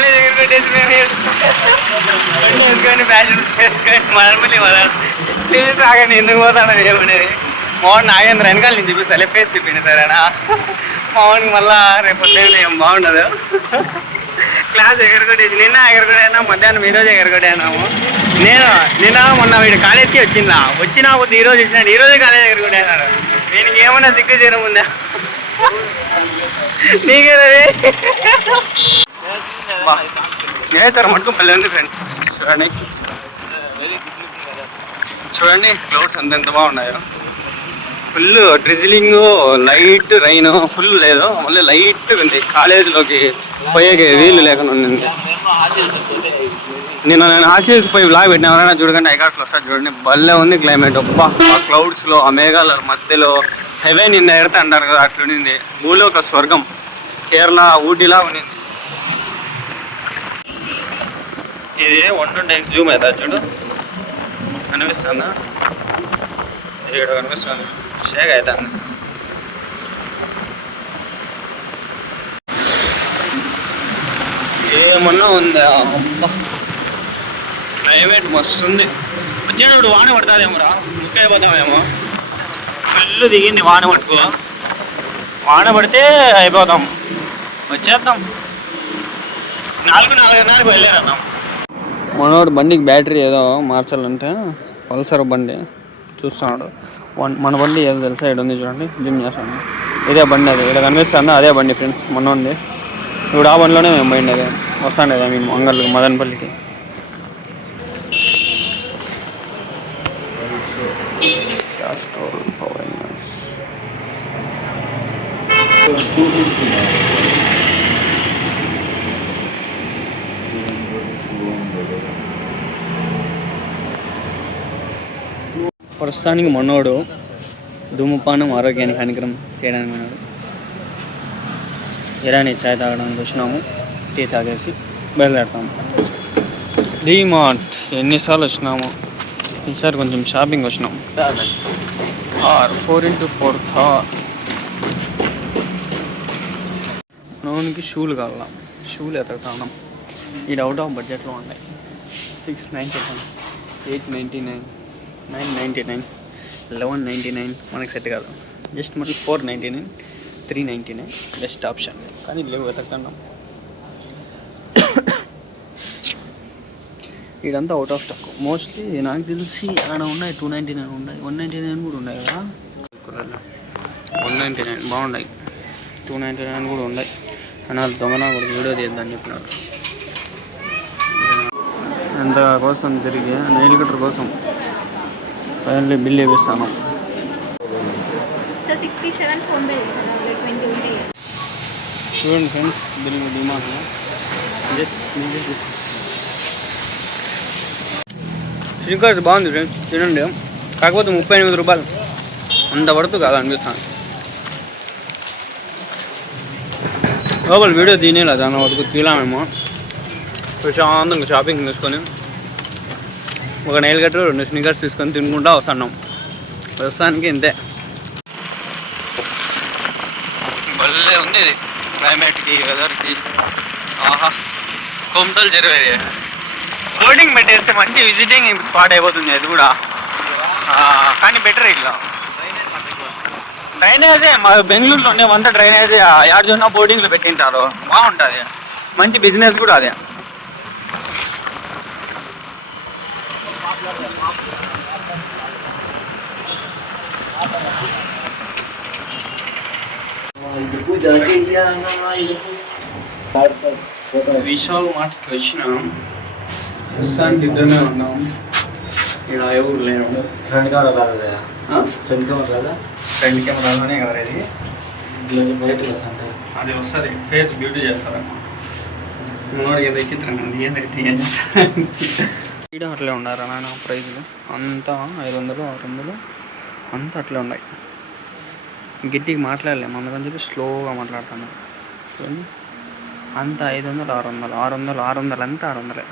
College ఎగరగొట్టేసి బండి వేసుకొని batch వేసుకొని మళ్ళీ ప్లీజ్ ఆగండి ఎందుకు పోతాడు ఏమనేది మోహన్ నాగేంద్ర వెనకాల నేను చూపిస్తా ఫేస్ చూపిండి సరేనా మోహన్కి మళ్ళా రేపు ఏం బాగుండదు క్లాస్ ఎగరగొట్టేసి నిన్న ఎగరగొట్టేనా మధ్యాహ్నం ఈరోజు ఎగరగొట్టాము నిన్న మొన్న వీడు కాలేజ్కి వచ్చినా కొద్ది ఈరోజు ఇచ్చినాడు ఈరోజు కాలేజ్ ఎగరగొట్టేనాడు దీనికి ఏమన్నా దిక్కు చేయడం ఉందా నీకేది నేచర్ మటుకు మళ్ళీ ఉంది ఫ్రెండ్స్ చూడండి క్లౌడ్స్ ఎంత బాగున్నాయో full drizzling light rain full లేదు మళ్ళీ లైట్గా ఉంది కాలేజీలోకి పోయేకి వీలు లేకుండా ఉంది నేను ఆశీస్ పోయి బ్లాగ్ పెట్టిన ఎవరైనా చూడకండి ఐకార్డ్స్లో వస్తారు చూడండి భలే ఉంది క్లైమేట్ ఆ క్లౌడ్స్లో ఆ మేఘాల మధ్యలో హెవెన్ ఇన్ ఎర్త్ అంటారు కదా అట్లుంది భూలోక స్వర్గం కేరళ ఊటీలా ఉన్నింది ఇది 120x జూమ్ అవుతుంది చూడు కనిపిస్తుందా ఇక్కడ కనిపిస్తుంది షేక్ అవుతుంది ఏమన్నా ఉందా క్లైమేట్ మస్తు ఉంది వచ్చేటప్పుడు వాన పడుతుందేమో రా బుక్ అయిపోతామేమో ఫుల్ దిగింది వాన పట్టుకో వాన పడితే అయిపోతాం వచ్చేద్దాం 4:30 బయలుదేరన్నాం మనోడు బండికి బ్యాటరీ ఏదో మార్చాలంటే పల్సర్ బండి చూస్తున్నాడు మన బండి ఏదో తెలుసా ఇక్కడ ఉంది చూడండి జిమ్ చేస్తాను ఇదే బండి అది ఇక్కడ కనిపిస్తుందో అదే బండి ఫ్రెండ్స్ మనోంది ఇప్పుడు ఆ బండిలోనే మేము పోయిండేది వస్తాండేది మేము అంగళ్ళకి మదనపల్లికి ప్రస్తుతానికి మనోడు ధూమపానం ఆరోగ్యానికి హానికరం చేయడానికి మనోడు ఇరానీ చాయ్ తాగడానికి వచ్చినాము టీ తాగేసి బయలుదేరుతాము డీమార్ట్ ఎన్నిసార్లు వచ్చినాము ఈసారి కొంచెం షాపింగ్ వచ్చినాము 4x4 థార్ మనోనికి షూలు కావాలా షూలు ఎతకుతాం ఇది అవుట్ ఆఫ్ బడ్జెట్లో ఉన్నాయి 699 899 999 1199 మనకి సెట్ కాదు జస్ట్ మనకి 499 399 బెస్ట్ ఆప్షన్ కానీ లేవు వెతకుతున్నాం ఇదంతా అవుట్ ఆఫ్ స్టాక్ మోస్ట్లీ నాకు తెలిసి ఆడ ఉన్నాయి 299 ఉన్నాయి 199 కూడా ఉన్నాయి కదా 199 బాగున్నాయి 299 కూడా ఉన్నాయి కానీ వాళ్ళు దొంగనా కూడా వీడియో తీద్దని చెప్పినాడు ఎంత కోసం తిరిగి నెయిల్ కట్టర్ కోసం ఫైనల్లీ బిల్ వేపిస్తాను చూడండి ఫ్రెండ్స్ బిల్ డిమార్ట్లో స్నికర్స్ బాగుంది ఫ్రెండ్స్ తినండి కాకపోతే 38 రూపాయలు అంత పడుతుంది కాదు అనిపిస్తాను లోపల వీడియో తినేలా దాని వరకు తీలామేమో ప్రశాంతంగా షాపింగ్ చేసుకొని ఒక నెయిల్ కట్టర్ 2 స్నికర్స్ తీసుకొని తినుకుంటా వస్తున్నాం ప్రస్తుతానికి ఇంతే భలే ఉంది ఇది క్లైమేట్కి వెదర్కి ఆహా కొమటలు జరిగేది బోర్డింగ్ పెట్టేస్తే మంచి విజిటింగ్ స్పాట్ అయిపోతుంది అది కూడా కానీ బెటర్ ఇట్లా డ్రైనేజే మా బెంగళూరులో ఉండేవంతా డ్రైనేజ్ యాడ్జున్న బోర్డింగ్లో పెట్టింటారు బాగుంటుంది మంచి బిజినెస్ కూడా అదే విశాల్ మార్ట్కి వచ్చినాం ప్రస్తుతానికి ఇద్దరమే ఉన్నాం ఇక్కడ ఎవరు లేరు ఫ్రంట్ కెమెరాలోనే కదా ఇది అది వస్తుంది ఫేస్ బ్యూటీ చేస్తారమ్మా మనోడు ఏదో చిత్రంగా ఉంది ఏం చేస్తారు ఇక్కడ అట్లే ఉన్నారు నాన్న ప్రైజ్లు అంతా 500 600 అంతా అట్లే ఉన్నాయి గట్టిగా మాట్లాడలేము అందుకని చెప్పి స్లోగా మాట్లాడుతున్నాను చూడండి అంతా 500 600 అంతా 600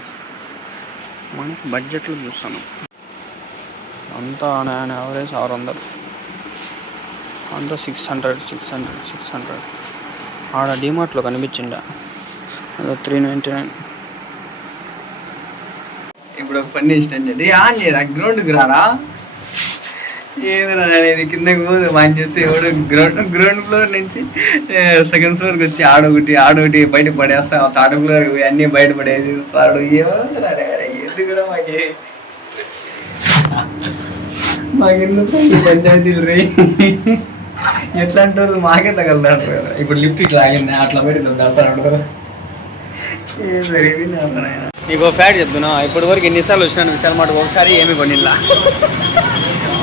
మనకి బడ్జెట్లో చూస్తాను అంతా యావరేజ్ 600 అంతా 600 ఆడ డిమార్ట్లో కనిపించిండ అదో 399. ఇప్పుడు ఒక పని ఇష్టం చెప్పి ఆన్ చేయరా, గ్రౌండ్కి రారా. ఏదైనా అనేది కిందకి పోదు మనం చూస్తే ఎవడు గ్రౌండ్ ఫ్లోర్ నుంచి సెకండ్ ఫ్లోర్కి వచ్చి ఆడొకటి బయట పడేస్తా, థర్డ్ ఫ్లోర్ అన్నీ బయట పడేసి చూస్తాడు. ఎందుకు మాకెందుకు పంచాయతీలు రే, ఎట్లాంటి వాళ్ళు మాకే తగలరాడు. ఇప్పుడు లిఫ్ట్ ఇట్లా ఆగింది, అట్లా పెట్టి దొంగస్తాడు. ఏం జరిగింది అసలు. నీకు ఫ్యాట్ చెప్తున్నా, ఇప్పటి వరకు ఎన్నిసార్లు వచ్చినాను విశాల్ మాట, ఒకసారి ఏమి కొనిలా,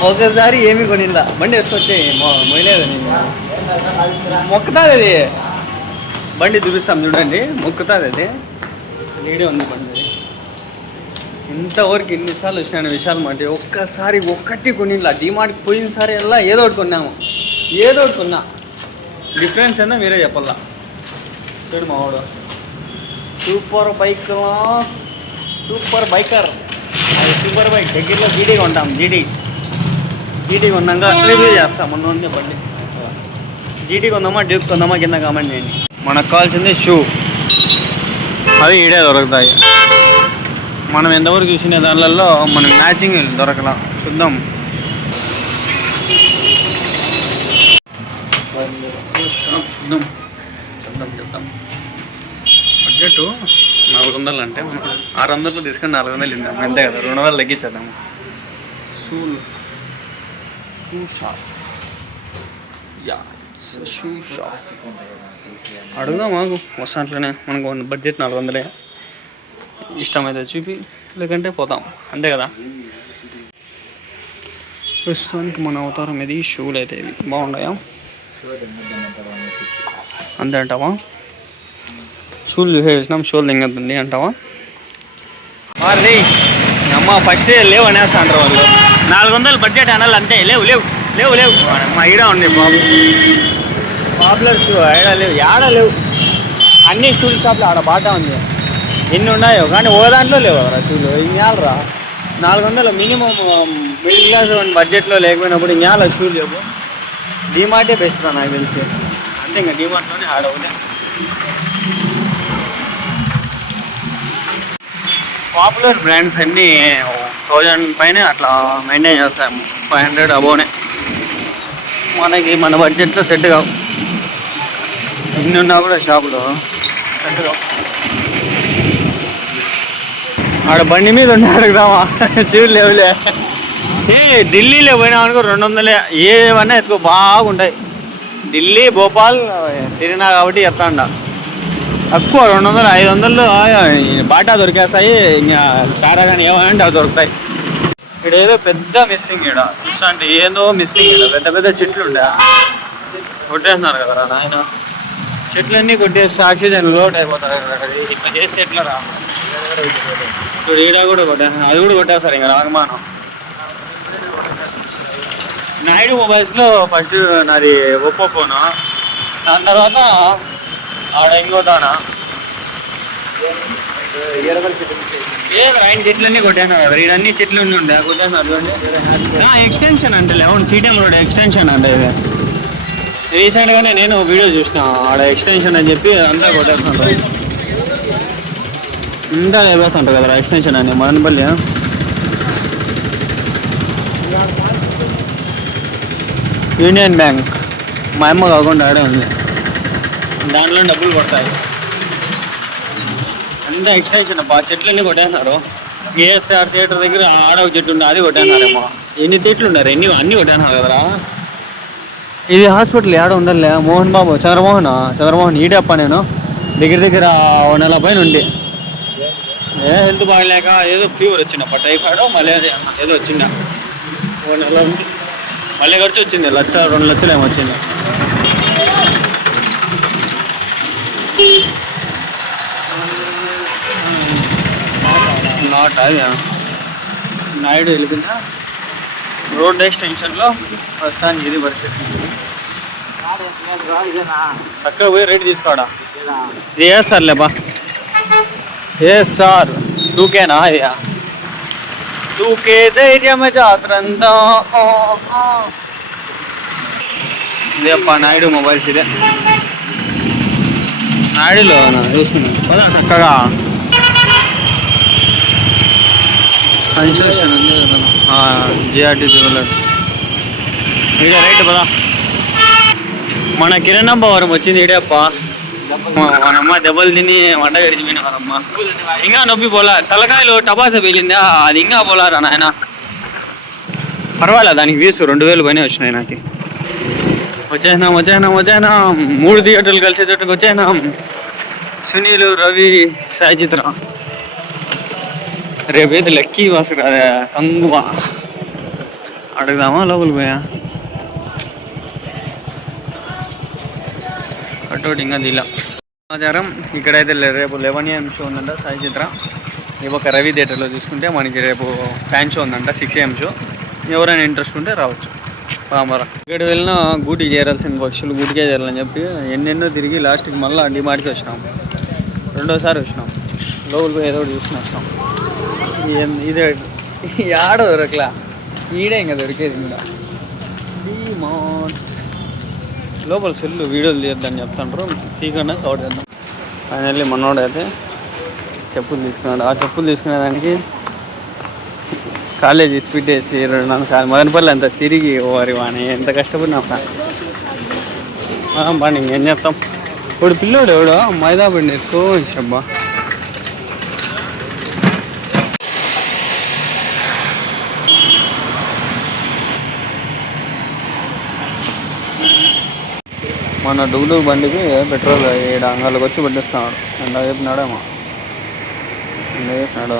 ఒకసారి ఏమి కొనిలా. బండి వేసుకొచ్చి మొయ్యలేదు, నేను మొక్కుతుంది అది. బండి చూపిస్తాం చూడండి, మొక్కుతుంది అది. నీడే ఉంది బండి. ఇంతవరకు ఎన్నిసార్లు వచ్చినాను విశాల్ మాట, ఒక్కసారి ఒక్కటి కొనిలా. డిమార్ట్కి పోయినసారి ఎలా ఏదో ఒకటి కొన్నాము, ఏదో ఒకటి కొన్నా. డిఫరెన్స్ ఏందో మీరే చెప్పాలా. చూడు మావాడు సూపర్ బైక్, సూపర్ బైకర్. అది సూపర్ బైక్ దగ్గరలో జీడీ కొంటాం. జీడీ కొన్నాక రివ్యూ చేస్తాం. మొన్న బండి జీడీ కొందామా డ్యూక్ కొందామా కింద కామెంట్ చేయండి. మనకు కావాల్సింది షూ, అవి ఈడే దొరుకుతాయి. మనం ఎంతవరకు చూసిన దానిలలో మనకు మ్యాచింగ్ దొరకలా. చూద్దాం. బడ్జెట్ 400 అంటే 600 తీసుకొని 400 ఇద్దాం, అంతే కదా. 200 తగ్గించేద్దాము. షూ షాప్, షూ షాప్ అడుగుదాం. మాకు వస్తాంట్లోనే మనకు బడ్జెట్ 400. ఇష్టమైతే చూపి, లేకంటే పోతాం, అంతే కదా. ప్రస్తుతానికి మన అవతారం ఇది. షూలు అయితే ఇవి బాగున్నాయా, అంతే అంటావా? షూలు చూసేసినాం, షూలు దింగద్దండి అంటావా? మరి అమ్మ ఫస్ట్ లేవు అనేస్తా అంటారు వాళ్ళు. 400 బడ్జెట్ అనాలి అంతే. లేవు మా ఈడ ఉంది పాపులర్ షూ, ఆడ లేవు. అన్ని షూల్ షాప్లో ఆడ బాటా ఉంది, ఎన్ని ఉన్నాయో కానీ ఓ దాంట్లో లేవు రా షూలు. ఇంకేళ్ళరా 400 మినిమం మిడిల్ క్లాస్ బడ్జెట్లో లేకపోయినప్పుడు ఇంకేళ్ళ షూలు లేవు. డిమార్టే బెస్ట్ రా నాకు తెలిసి, అంతే. ఇంకా డిమార్ట్లోనే ఆడవులే. పాపులర్ బ్రాండ్స్ అన్నీ 1000 పైన అట్లా మెయింటైన్ చేస్తాము. 500 అబోనే మనకి మన బడ్జెట్లో సెట్ కావు. ఇన్ని ఉన్నా కూడా షాపులో సెట్ కావు. ఆడ బండి మీద ఉండి అడుగుదామా, షూలు లేవులే. ఢిల్లీలో పోయినా అనుకో 200. ఏమన్నా ఎక్కువ బాగుంటాయి. ఢిల్లీ భోపాల్ తిరిగినా కాబట్టి చెప్తాండ. తక్కువ 200 500 బాటా దొరికేస్తాయి. ఇంకా కారా కానీ ఏమంటే అవి దొరుకుతాయి. ఇక్కడ ఏదో పెద్ద మిస్సింగ్, ఇక్కడ చూస్తా అంటే ఏదో మిస్సింగ్. ఇక్కడ పెద్ద చెట్లు ఉండే కొట్టేస్తున్నారు కదరా నాయన. చెట్లన్నీ కొట్టేస్తే ఆక్సిజన్ లోట్ అయిపోతాయి. ఇక్కడ చేస్తే ఎట్లా రా. ఇప్పుడు ఈడ కూడా కొట్టేస్తారు, అది కూడా కొట్టేస్తారు. ఇంకా రాగమానం. నాయుడు మొబైల్స్లో ఫస్ట్ నాది ఒప్పో ఫోను, దాని తర్వాత ఆడ ఇంకోటానా ఆయన చెట్లన్నీ కొట్టాను కదా. ఈడన్నీ చెట్లు ఉండే కొట్టేస్తున్నారు. ఎక్స్టెన్షన్ అంటే 11 CTM రోడ్ ఎక్స్టెన్షన్ అంటే ఇది. రీసెంట్గానే నేను వీడియో చూసిన, ఆడ ఎక్స్టెన్షన్ అని చెప్పి అంతా కొట్టేస్తుంటారు. ఇంత వేస్తుంటారు కదా ఎక్స్టెన్షన్ అని. మదనపల్లి యూనియన్ బ్యాంక్ మా అమ్మ కాకుండా ఆడే ఉంది, దాంట్లో డబ్బులు కొడతాయి. అంతా ఎక్స్టెన్షన్ అబ్బా. చెట్లన్నీ కొట్టేస్తున్నారు. ఏఎస్ఆర్ థియేటర్ దగ్గర ఆడ ఒక చెట్టు ఉండే, అది కొట్టేస్తున్నారేమో. ఎన్ని చెట్లు ఉన్నారు, అన్నీ కొట్టేస్తున్నారు కదరా. ఇది హాస్పిటల్ ఏడ ఉండాలి. మోహన్ బాబు చంద్రమోహన్ ఈడప్ప. నేను దగ్గర 1 నెల పైన ఉండి హెల్త్ బాగలేక ఏదో ఫీవర్ వచ్చిందప్ప, టైఫాయిడ్ మలేరియా ఏదో వచ్చిందా. 1 నెల ఉండి మళ్ళీ ఖర్చు వచ్చింది 1-2 లక్షలు ఏమో వచ్చింది. నాట్ అది నాయుడు వెళ్ళిపోయిన రోడ్ ఎక్స్టెన్షన్లో ప్రస్తుతానికి ఇది పరిస్థితి. చక్కగా పోయి రేటు తీసుకోడా. ఇది వేస్తారులేబా. సార్ 2Kనా? ఇది 2K ధైర్యం జాత్రంతా. ఇదే అప్ప నాయుడు మొబైల్స్. ఇదే నాడిలో చూసుకున్నాను పదా చక్కగా కన్స్ట్రక్షన్ ఉంది జిఆర్టీ జ్యువెలర్స్ ఇదే రైట్ పదా మన కిరణ్ వారం వచ్చింది ఇడేప్ప మనమ్మ దెబ్బలు తిని వంట గడిచిపోయిన వారమ్మ ఇంకా నొప్పి పోలా తలకాయలు టపాస పేలిందా అది ఇంకా పోలారా నాయన పర్వాలే దానికి వీసు 2000 పైన వచ్చినాయి నాకు వచ్చేసినాం 3 థియేటర్లు కలిసేటట్టుకు వచ్చేసినాం సునీలు రవి సాయి చిత్ర రేపైతే లక్కీ వాసు కదా కంగువా అడుగుదామా లోపలికి పోయా కట్టోటి ఇంకా దిలా సమాచారం ఇక్కడైతే రేపు 11 AM షో ఉందంట సాయి చిత్ర ఒక రవి థియేటర్లో చూసుకుంటే మనకి రేపు ఫ్యాన్ షో ఉందంట 6 AM షో ఎవరైనా ఇంట్రెస్ట్ ఉంటే రావచ్చు పామరా ఇక్కడ వెళ్ళినా గూటికి చేరాల్సిన పక్షులు గూటికే చేరాలని చెప్పి ఎన్నెన్నో తిరిగి లాస్ట్కి మళ్ళీ డిమార్ట్కి వచ్చినాం రెండోసారి వచ్చినాం లోపలికి ఏదో ఒకటి చూసుకుని వస్తాం ఇదే ఆడ దొరకలా ఈడే ఇంకా దొరికేది ఇంకా డిమార్ట్ లోపల సెల్లు వీడియోలు తీయద్దని చెప్తాంటారు తీయకుండా కవర్ చేద్దాం ఫైనల్లీ మనోడైతే చెప్పులు తీసుకున్నాడు ఆ చెప్పులు తీసుకునేదానికి కాలేజీ స్పీడ్ వేసి 2 మదనపల్లి అంతా తిరిగి వారి వాని ఎంత కష్టపడినా బాగా ఇంకేం చెప్తాం ఇప్పుడు పిల్లోడు ఎవడో మైదా బండి ఎక్కువ ఇచ్చబ్బా మన డుగుడు బండికి పెట్రోల్ 7 అంగాలకు వచ్చి పట్టిస్తున్నాడు ఎండ చెప్పినాడేమో ఎండ చెప్పినాడు